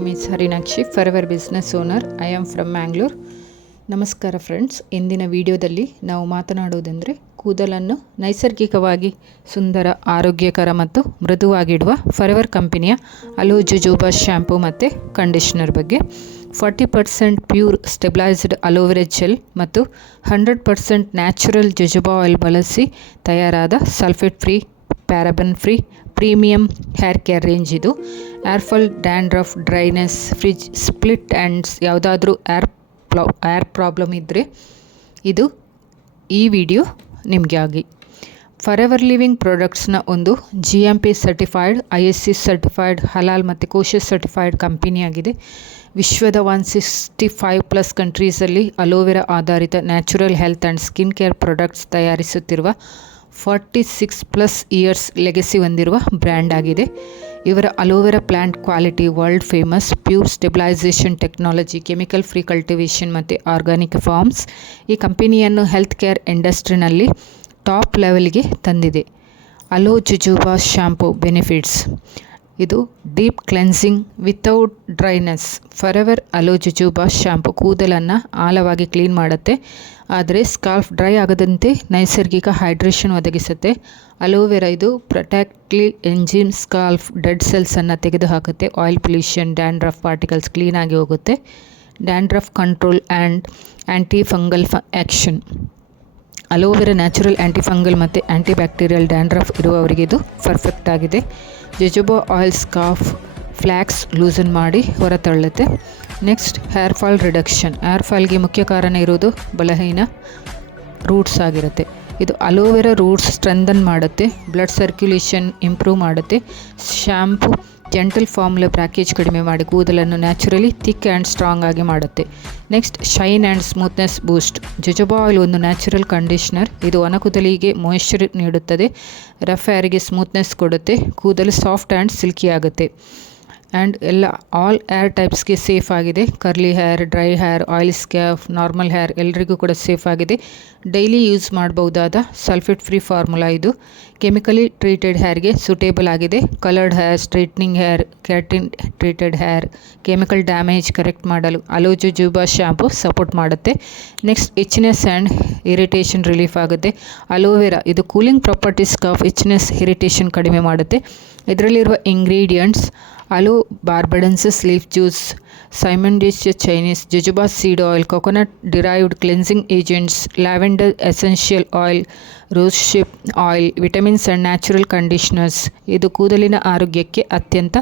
name is Harinakshi, Forever Business Owner. I am from Mangalore. ನಮಸ್ಕಾರ friends, ಇಂದಿನ ವಿಡಿಯೋದಲ್ಲಿ ನಾವು ಮಾತನಾಡುವುದೆಂದರೆ ಕೂದಲನ್ನು ನೈಸರ್ಗಿಕವಾಗಿ ಸುಂದರ, ಆರೋಗ್ಯಕರ ಮತ್ತು ಮೃದುವಾಗಿಡುವ ಫರೆವರ್ ಕಂಪನಿಯ ಅಲೋ ಜುಜುಬಾ ಶ್ಯಾಂಪೂ ಮತ್ತು ಕಂಡೀಷನರ್ ಬಗ್ಗೆ. 40% ಪ್ಯೂರ್ ಸ್ಟೆಬಿಲೈಸ್ಡ್ ಅಲೋವೆರಾ ಜೆಲ್ ಮತ್ತು 100% ನ್ಯಾಚುರಲ್ ಜುಜುಬಾ ಆಯಿಲ್ ಬಳಸಿ ತಯಾರಾದ sulphate free, paraben free premium hair care range ಇದು. Hair fall, dandruff, dryness, frizz, split ends ಯಾವುದಾದ್ರೂ ಏರ್ ಪ್ರಾಬ್ಲಮ್ ಇದ್ದರೆ ಇದು ಈ ವಿಡಿಯೋ ನಿಮಗೆ ಆಗಿ. ಫರೆವರ್ ಲಿವಿಂಗ್ ಪ್ರಾಡಕ್ಟ್ಸ್ನ ಒಂದು GMP ಸರ್ಟಿಫೈಡ್, ISC ಸರ್ಟಿಫೈಡ್, ಹಲಾಲ್ ಮತ್ತು ಕೋಶಸ್ ಸರ್ಟಿಫೈಡ್ ಕಂಪನಿಯಾಗಿದೆ. ವಿಶ್ವದ 165+ ಕಂಟ್ರೀಸಲ್ಲಿ ಅಲೋವೆರಾ ಆಧಾರಿತ natural health and skin care products ತಯಾರಿಸುತ್ತಿರುವ 46+ ಇಯರ್ಸ್ ಲೆಗೆಸಿ ಹೊಂದಿರುವ ಬ್ರ್ಯಾಂಡ್ ಆಗಿದೆ. ಇವರ aloe vera plant quality world famous, pure stabilisation technology, chemical free cultivation ಮತ್ತು ಆರ್ಗಾನಿಕ್ ಫಾರ್ಮ್ಸ್ ಈ ಕಂಪನಿಯನ್ನು ಹೆಲ್ತ್ ಕೇರ್ ಇಂಡಸ್ಟ್ರಿನಲ್ಲಿ ಟಾಪ್ ಲೆವೆಲ್ಗೆ ತಂದಿದೆ. ಅಲೋ ಜುಜುಬಾ ಶ್ಯಾಂಪೂ ಬೆನಿಫಿಟ್ಸ್: ಇದು deep cleansing without dryness. Forever aloe jojoba shampoo ಕೂದಲನ್ನು ಆಳವಾಗಿ ಕ್ಲೀನ್ ಮಾಡುತ್ತೆ, ಆದರೆ ಸ್ಕಾಲ್ಫ್ ಡ್ರೈ ಆಗದಂತೆ ನೈಸರ್ಗಿಕ ಹೈಡ್ರೇಷನ್ ಒದಗಿಸುತ್ತೆ. ಅಲೋವೆರಾ ಇದು ಪ್ರೊಟೆಕ್ಟಿವ್ ಎಂಜಿನ್, ಸ್ಕಾಲ್ಫ್ ಡೆಡ್ ಸೆಲ್ಸನ್ನು ತೆಗೆದುಹಾಕುತ್ತೆ. ಆಯಿಲ್ ಪೊಲ್ಯೂಷನ್, ಡ್ಯಾಂಡ್ರಫ್ ಪಾರ್ಟಿಕಲ್ಸ್ ಕ್ಲೀನಾಗಿ ಹೋಗುತ್ತೆ. Dandruff control and anti fungal action. Aloe vera natural antifungal ಮತ್ತು ಆ್ಯಂಟಿಬ್ಯಾಕ್ಟೀರಿಯಲ್ ಡ್ಯಾಂಡ್ರಫ್ ಇರುವವರಿಗೆ ಇದು ಪರ್ಫೆಕ್ಟ್ ಆಗಿದೆ. Jojoba oil scalp flakes loosen ಮಾಡಿ ಹೊರತಳ್ಳುತ್ತೆ. Next, hair fall reduction. Hair ಫಾಲ್ಗೆ ಮುಖ್ಯ ಕಾರಣ ಇರೋದು ಬಲಹೀನ ರೂಟ್ಸ್ ಆಗಿರುತ್ತೆ. ಇದು ಅಲೋವೆರಾ ರೂಟ್ಸ್ ಸ್ಟ್ರೆಂಥನ್ ಮಾಡುತ್ತೆ, ಬ್ಲಡ್ ಸರ್ಕ್ಯುಲೇಷನ್ ಇಂಪ್ರೂವ್ ಮಾಡುತ್ತೆ. ಶ್ಯಾಂಪು ಜೆಂಟಲ್ ಫಾರ್ಮುಲಾ ಬ್ರಾಕೇಜ್ ಕಡಿಮೆ ಮಾಡಿ ಕೂದಲನ್ನು ನ್ಯಾಚುರಲಿ ಥಿಕ್ ಆ್ಯಂಡ್ ಸ್ಟ್ರಾಂಗ್ ಆಗಿ ಮಾಡುತ್ತೆ. Next, shine and smoothness Boost. Jujuba oil ಒಂದು ನ್ಯಾಚುರಲ್ ಕಂಡೀಷನರ್. ಇದು ಒಣ ಕೂದಲಿಗೆ ಮಾಯಿಶ್ಚರ್ ನೀಡುತ್ತದೆ, ರಫ್ ಹೇರಿಗೆ ಸ್ಮೂತ್ನೆಸ್ ಕೊಡುತ್ತೆ, ಕೂದಲು ಸಾಫ್ಟ್ ಆ್ಯಂಡ್ ಸಿಲ್ಕಿ ಆಗುತ್ತೆ. ಆ್ಯಂಡ್ ಆಲ್ ಏರ್ ಟೈಪ್ಸ್ಗೆ ಸೇಫ್ ಆಗಿದೆ. Curly hair, dry hair, oil scalp, normal hair ಎಲ್ಲರಿಗೂ ಕೂಡ ಸೇಫ್ ಆಗಿದೆ. ಡೈಲಿ ಯೂಸ್ ಮಾಡಬಹುದಾದ ಸಲ್ಫೇಟ್ ಫ್ರೀ ಫಾರ್ಮುಲಾ ಇದು. ಕೆಮಿಕಲಿ ಟ್ರೀಟೆಡ್ ಹೇರ್ಗೆ ಸೂಟೇಬಲ್ ಆಗಿದೆ. Coloured hair, straightening hair, keratin treated hair, chemical damage correct ಮಾಡಲು hello jojoba shampoo support ಮಾಡುತ್ತೆ. Next, itchness and irritation relief ಆಗುತ್ತೆ. Aloe vera ಇದು cooling properties of itchness, irritation ಕಡಿಮೆ ಮಾಡುತ್ತೆ. ಇದರಲ್ಲಿರುವ ingredients: aloe barbadensis leaf juice, simmondsia Chinese, jojoba seed oil, coconut derived cleansing agents, lavender essential oil, rosehip oil, vitamins and natural conditioners. ಇದು ಕೂದಲಿನ ಆರೋಗ್ಯಕ್ಕೆ ಅತ್ಯಂತ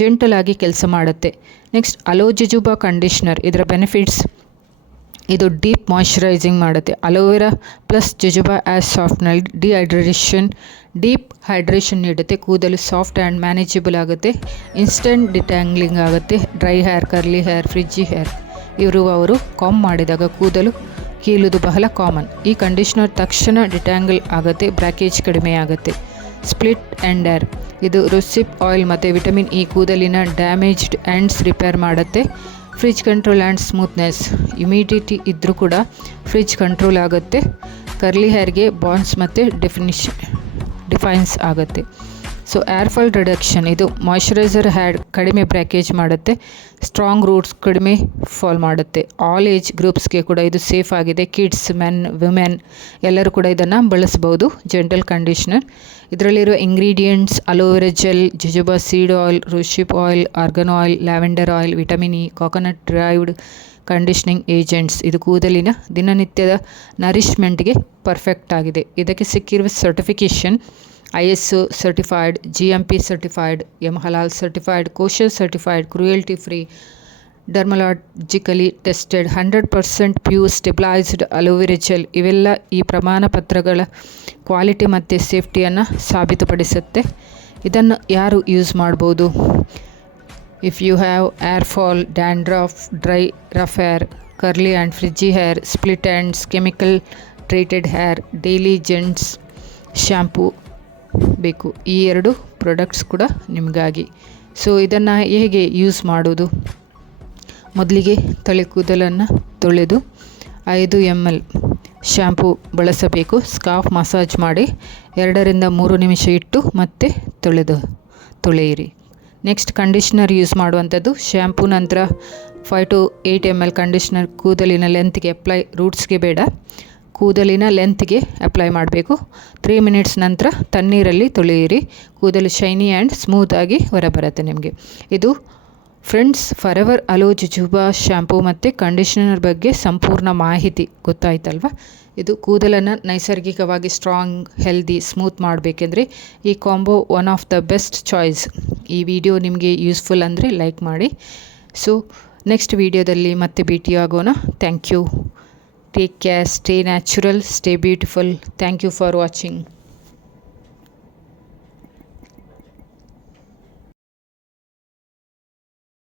gentle ಆಗಿ ಕೆಲಸ ಮಾಡುತ್ತೆ. Next, aloe jojoba conditioner. ಇದರ ಬೆನಿಫಿಟ್ಸ್: ಇದು ಡೀಪ್ ಮಾಯಿಶ್ಚರೈಸಿಂಗ್ ಮಾಡುತ್ತೆ. Aloe vera plus jojoba as softener, dehydration deep hydration ನೀಡುತ್ತೆ, ಕೂದಲು ಸಾಫ್ಟ್ ಆ್ಯಂಡ್ ಮ್ಯಾನೇಜಬಲ್ ಆಗುತ್ತೆ. ಇನ್ಸ್ಟೆಂಟ್ ಡಿಟ್ಯಾಂಗ್ಲಿಂಗ್ ಆಗುತ್ತೆ. Dry hair, curly hair, frizzy hair ಇರುವವರು ಕಾಂಬ್ ಮಾಡಿದಾಗ ಕೂದಲು ಕೀಳುವುದು ಬಹಳ ಕಾಮನ್. ಈ ಕಂಡೀಷನರ್ ತಕ್ಷಣ ಡಿಟ್ಯಾಂಗಲ್ ಆಗುತ್ತೆ, ಬ್ರಾಕೇಜ್ ಕಡಿಮೆ ಆಗುತ್ತೆ. Split end hair. ಇದು ರೋಸಿಪ್ ಆಯಿಲ್ ಮತ್ತು ವಿಟಮಿನ್ ಇ ಕೂದಲಿನ ಡ್ಯಾಮೇಜ್ಡ್ ಎಂಡ್ಸ್ ರಿಪೇರ್ ಮಾಡುತ್ತೆ. Fridge control and smoothness. Humidity ಇದ್ದರೂ ಕೂಡ ಫ್ರಿಜ್ ಕಂಟ್ರೋಲ್ ಆಗುತ್ತೆ. ಕರ್ಲಿ ಹೇರ್ಗೆ ಬಾನ್ಸ್ ಮತ್ತು ಡಿಫೈನ್ಸ್ ಆಗುತ್ತೆ. So hair fall reduction. ಇದು ಮಾಯಿಶ್ಚರೈಸರ್ ಹೇರ್ ಕಡಿಮೆ ಬ್ರಾಕೇಜ್ ಮಾಡುತ್ತೆ. ಸ್ಟ್ರಾಂಗ್ ರೂಟ್ಸ್ ಕಡಿಮೆ ಫಾಲ್ ಮಾಡುತ್ತೆ. ಆಲ್ ಏಜ್ ಗ್ರೂಪ್ಸ್ಗೆ ಕೂಡ ಇದು ಸೇಫ್ ಆಗಿದೆ. ಕಿಡ್ಸ್, ಮೆನ್, ವಿಮೆನ್ ಎಲ್ಲರೂ ಕೂಡ ಇದನ್ನು ಬಳಸಬಹುದು. Gentle conditioner. ಇದರಲ್ಲಿರುವ ingredients: aloe vera gel, jojoba seed oil, rosehip oil, argan oil, lavender oil, vitamin E, coconut derived conditioning agents. ಇದು ಕೂದಲಿನ ದಿನನಿತ್ಯದ ನರಿಶ್ಮೆಂಟ್ಗೆ ಪರ್ಫೆಕ್ಟ್ ಆಗಿದೆ. ಇದಕ್ಕೆ ಸಿಕ್ಕಿರುವ certification: ISO certified, GMP certified, ಹಲಾಲ್ certified, kosher certified, cruelty free, dermatologically tested, 100% pure stabilised aloe vera gel. ಇವೆಲ್ಲ ಈ ಪ್ರಮಾಣ ಪತ್ರಗಳ ಕ್ವಾಲಿಟಿ ಮತ್ತು ಸೇಫ್ಟಿಯನ್ನು ಸಾಬೀತುಪಡಿಸುತ್ತೆ. ಇದನ್ನು ಯಾರು ಯೂಸ್ ಮಾಡ್ಬೋದು? If you have hair fall, dandruff, dry rough hair, curly and frizzy hair, split ends, chemical treated hair, daily gents shampoo ಬೇಕು. ಈ 2 ಪ್ರಾಡಕ್ಟ್ಸ್ ಕೂಡ ನಿಮಗಾಗಿ. ಸೊ ಇದನ್ನು ಹೇಗೆ ಯೂಸ್ ಮಾಡೋದು? ಮೊದಲಿಗೆ ತಲೆ ಕೂದಲನ್ನು ತೊಳೆದು 5 ml ಶ್ಯಾಂಪೂ ಬಳಸಬೇಕು. ಸ್ಕಾರ್ಫ್ ಮಸಾಜ್ ಮಾಡಿ 2 ರಿಂದ 3 ನಿಮಿಷ ಇಟ್ಟು ಮತ್ತೆ ತೊಳೆಯಿರಿ. ನೆಕ್ಸ್ಟ್ ಕಂಡೀಷ್ನರ್ ಯೂಸ್ ಮಾಡುವಂಥದ್ದು. ಶ್ಯಾಂಪೂ ನಂತರ 5 to 8 ml ಕಂಡೀಷ್ನರ್ ಕೂದಲಿನ ಲೆಂತ್ಗೆ ಅಪ್ಲೈ, ರೂಟ್ಸ್ಗೆ ಬೇಡ, ಕೂದಲಿನ ಲೆಂತ್ಗೆ ಅಪ್ಲೈ ಮಾಡಬೇಕು. 3 ಮಿನಿಟ್ಸ್ ನಂತರ ತಣ್ಣೀರಲ್ಲಿ ತೊಳೆಯಿರಿ. ಕೂದಲು ಶೈನಿ ಆ್ಯಂಡ್ ಸ್ಮೂತಾಗಿ ಹೊರಬರುತ್ತೆ ನಿಮಗೆ. ಇದು friends forever hello jojoba shampoo ಮತ್ತು ಕಂಡೀಷ್ನರ್ ಬಗ್ಗೆ ಸಂಪೂರ್ಣ ಮಾಹಿತಿ ಗೊತ್ತಾಯ್ತಲ್ವ. ಇದು ಕೂದಲನ್ನು ನೈಸರ್ಗಿಕವಾಗಿ ಸ್ಟ್ರಾಂಗ್, ಹೆಲ್ದಿ, ಸ್ಮೂತ್ ಮಾಡಬೇಕೆಂದ್ರೆ ಈ combo one of the best choice. ಈ ವಿಡಿಯೋ ನಿಮಗೆ ಯೂಸ್ಫುಲ್ ಅಂದರೆ ಲೈಕ್ ಮಾಡಿ. ಸೊ ನೆಕ್ಸ್ಟ್ ವಿಡಿಯೋದಲ್ಲಿ ಮತ್ತೆ ಭೇಟಿಯಾಗೋಣ. Thank you. Take care, stay natural, stay beautiful. Thank you for watching.